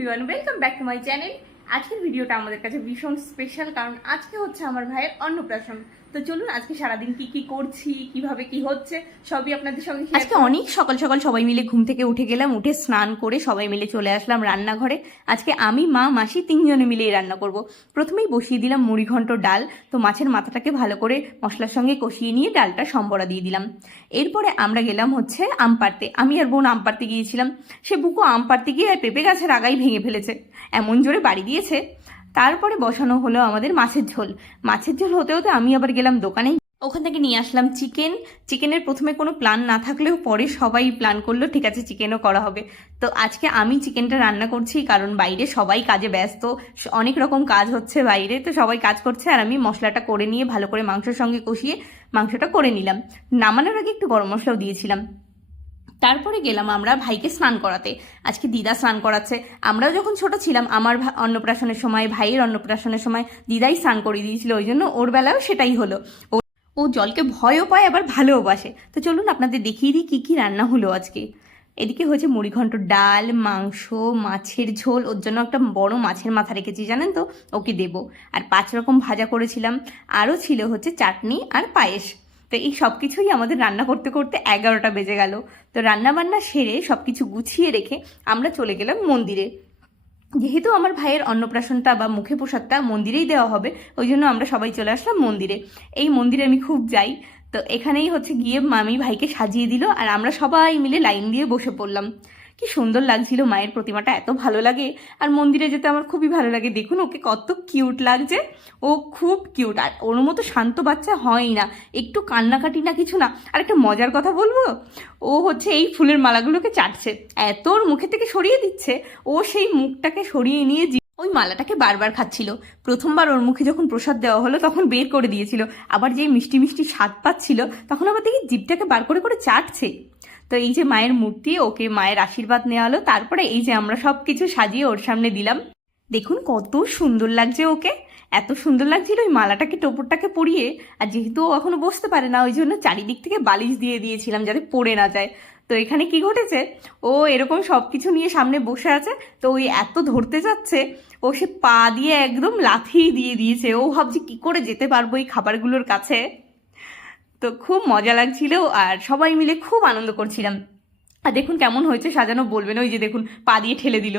Everyone, welcome back to my channel. আজকের ভিডিওটা আমাদের কাছে ভীষণ স্পেশাল, কারণ আজকে হচ্ছে আমার ভাইয়ের অন্নপ্রাশন। তো চলুন আজকে সারাদিন কি কি করছি, কিভাবে কি হচ্ছে, সবই আপনাদের সঙ্গে। আজকে অনেক সকাল সকাল সবাই মিলে ঘুম থেকে উঠে গেলাম, উঠে স্নান করে সবাই মিলে চলে আসলাম রান্নাঘরে। আজকে আমি, মা, মাসি তিনজনে মিলেই রান্না করব। প্রথমেই বসিয়ে দিলাম মুড়িঘণ্ট ডাল। তো মাছের মাথাটাকে ভালো করে মশলার সঙ্গে কষিয়ে নিয়ে ডালটা সম্বরা দিয়ে দিলাম। এরপরে আমরা গেলাম হচ্ছে আম পাড়তে। আমি আর বোন আম পাড়তে গিয়েছিলাম। সে বুকু আম পাড়তে গিয়ে পেঁপে গাছের আগাই ভেঙে ফেলেছে, এমন জোরে বাড়ি দিয়েছে। তারপরে বসানো হলো আমাদের মাছের ঝোল। মাছের ঝোল হতে হতে আমি আবার গেলাম দোকানে, ওখান থেকে নিয়ে আসলাম চিকেন। চিকেনের প্রথমে কোনো প্ল্যান না থাকলেও পরে সবাই প্ল্যান করলো ঠিক আছে চিকেনও করা হবে। তো আজকে আমি চিকেনটা রান্না করছি, কারণ বাইরে সবাই কাজে ব্যস্ত, অনেক রকম কাজ হচ্ছে বাইরে, তো সবাই কাজ করছে আর আমি মশলাটা করে নিয়ে ভালো করে মাংসের সঙ্গে কষিয়ে মাংসটা করে নিলাম। নামানোর আগে একটু গরম মশলাও দিয়েছিলাম। তারপরে গেলাম আমরা ভাইকে স্নান করাতে। আজকে দিদা স্নান করাচ্ছে। আমরাও যখন ছোট ছিলাম, আমার অন্নপ্রাশনের সময়, ভাইয়ের অন্নপ্রাশনের সময় দিদাই স্নান করিয়ে দিয়েছিল, ওই জন্য ওর বেলাও সেটাই হলো। ও জলকে ভয়ও পায় আবার ভালোবাসে। তো চলুন আপনাদের দেখিয়ে দিই কী কী রান্না হলো আজকে। এদিকে হয়েছে মুড়িঘণ্ট ডাল, মাংস, মাছের ঝোল। ওর জন্য একটা বড় মাছের মাথা রেখেছি জানেন তো, ওকে দেবো। আর 5 রকম ভাজা করেছিলাম। আরও ছিল হচ্ছে চাটনি আর পায়েস। তো এই সব কিছুই আমাদের রান্না করতে করতে 11টা বেজে গেল। তো রান্নাবান্না সেরে সব কিছু গুছিয়ে রেখে আমরা চলে গেলাম মন্দিরে। যেহেতু আমার ভাইয়ের অন্নপ্রাশনটা বা মুখে প্রসাদটা মন্দিরেই দেওয়া হবে, ওই জন্য আমরা সবাই চলে আসলাম মন্দিরে। এই মন্দিরে আমি খুব যাই। তো এখানেই হচ্ছে গিয়ে মামি ভাইকে সাজিয়ে দিল আর আমরা সবাই মিলে লাইন দিয়ে বসে পড়লাম। কি সুন্দর লাগছিল, মায়ের প্রতিমাটা এত ভালো লাগে। আর মন্দিরে যেতে আমার খুবই ভালো লাগে। দেখুন ওকে কত কিউট লাগছে, ও খুব কিউট। আর ওর মতো শান্ত বাচ্চা হয় না, একটু কান্নাকাটি না কিছু না। আর একটা মজার কথা বলবো, ও হচ্ছে এই ফুলের মালাগুলোকে চাটছে, এত ওর মুখে থেকে সরিয়ে দিচ্ছে, ও সেই মুখটাকে সরিয়ে নিয়ে ওই মালাটাকে বারবার খাচ্ছিল। প্রথমবার ওর মুখে যখন প্রসাদ দেওয়া হলো তখন বের করে দিয়েছিল, আবার যেই মিষ্টি মিষ্টি স্বাদ পাচ্ছিল তখন আবার দেখি জিভটাকে বার করে করে চাটছে। তো এই যে মায়ের মূর্তি, ওকে মায়ের আশীর্বাদ নেওয়া হলো। তারপরে এই যে আমরা সব কিছু সাজিয়ে ওর সামনে দিলাম। দেখুন কত সুন্দর লাগছে ওকে, এত সুন্দর লাগছিল ওই মালাটাকে, টোপরটাকে পরিয়ে। আর যেহেতু ও এখনো বসতে পারে না, ওই জন্য চারিদিক থেকে বালিশ দিয়ে দিয়েছিলাম যাতে পড়ে না যায়। তো এখানে কি ঘটেছে, ও এরকম সব কিছু নিয়ে সামনে বসে আছে, তো ওই এত ধরতে যাচ্ছে, ও সে পা দিয়ে একদম লাথি দিয়ে দিয়েছে। ও ভাবছে কি করে যেতে পারবো এই খাবারগুলোর কাছে। তো খুব মজা লাগছিল আর সবাই মিলে খুব আনন্দ করছিলাম। আর দেখুন কেমন হয়েছে সাজানো, বলবেন। ওই যে দেখুন পা দিয়ে ঠেলে দিল।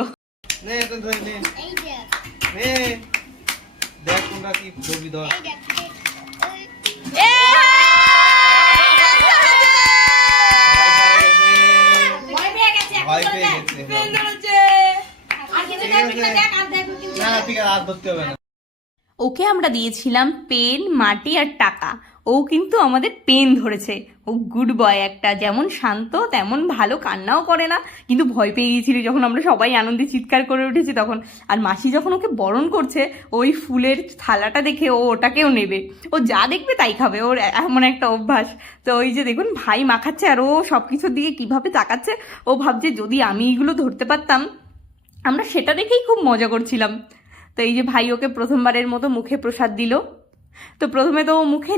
ওকে আমরা দিয়েছিলাম পেন, মাটি আর টাকা। ও কিন্তু আমাদের পেন ধরেছে। ও গুড বয় একটা, যেমন শান্ত তেমন ভালো, কান্নাও করে না। কিন্তু ভয় পেয়ে গিয়েছিল যখন আমরা সবাই আনন্দে চিৎকার করে উঠেছি তখন। আর মাসি যখন ওকে বরণ করছে, ওই ফুলের থালাটা দেখে ও ওটাকেও নেবে, ও যা দেখবে তাই খাবে, ওর এমন একটা অভ্যাস। তো ওই যে দেখুন ভাই মাখাচ্ছে আর ও সব কিছুর দিকে কিভাবে তাকাচ্ছে। ও ভাবছে যদি আমি এগুলো ধরতে পারতাম। আমরা সেটা দেখেই খুব মজা করছিলাম। তো এই যে ভাই ওকে প্রথমবারের মতো মুখে প্রসাদ দিল। তো প্রথমে তো ও মুখে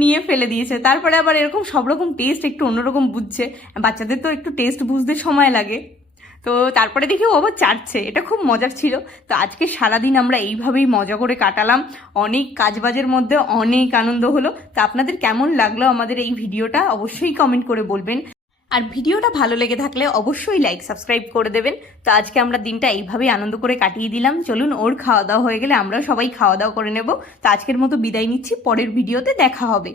নিয়ে ফেলে দিয়েছে, তারপরে আবার এরকম সব রকম টেস্ট একটু অন্যরকম বুঝছে। বাচ্চাদের তো একটু টেস্ট বুঝতে সময় লাগে। তো তারপরে দেখি ও আবার চাটছে, এটা খুব মজার ছিল। তো আজকে সারাদিন আমরা এইভাবেই মজা করে কাটালাম, অনেক কাজবাজের মধ্যে অনেক আনন্দ হলো। তো আপনাদের কেমন লাগলো আমাদের এই ভিডিওটা অবশ্যই কমেন্ট করে বলবেন। আর ভিডিওটা ভালো লেগে থাকলে অবশ্যই লাইক সাবস্ক্রাইব করে দেবেন। তো আজকে আমরা দিনটা এইভাবেই আনন্দ করে কাটিয়ে দিলাম। চলুন ওর খাওয়া দাওয়া হয়ে গেলে আমরাও সবাই খাওয়া দাওয়া করে নেব। তো আজকের মতো বিদায় নিচ্ছি, পরের ভিডিওতে দেখা হবে।